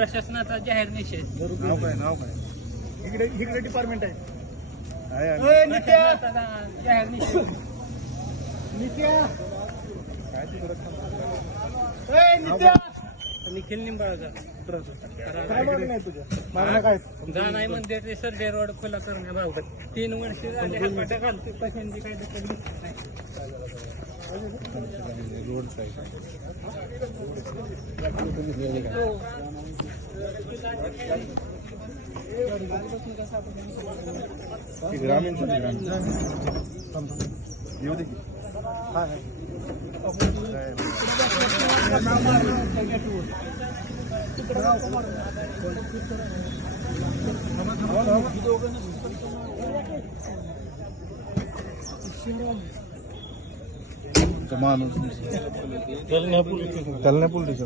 प्रशासनाचा जाहीर निषेध. नाव काय इकडे डिपार्टमेंट आहे. प्रशासनाचा जाहीर निषेध. निखिल निंबाळकर. जानाई मंदिर ते सर्जे रोड खुला करण्याबाबत 3 वर्ष झाली हातपाटा घालते. कशांची काही दखल नाही. रोड साईड ग्रामीण येऊ दे. माणूस त्याला नाही पोलीस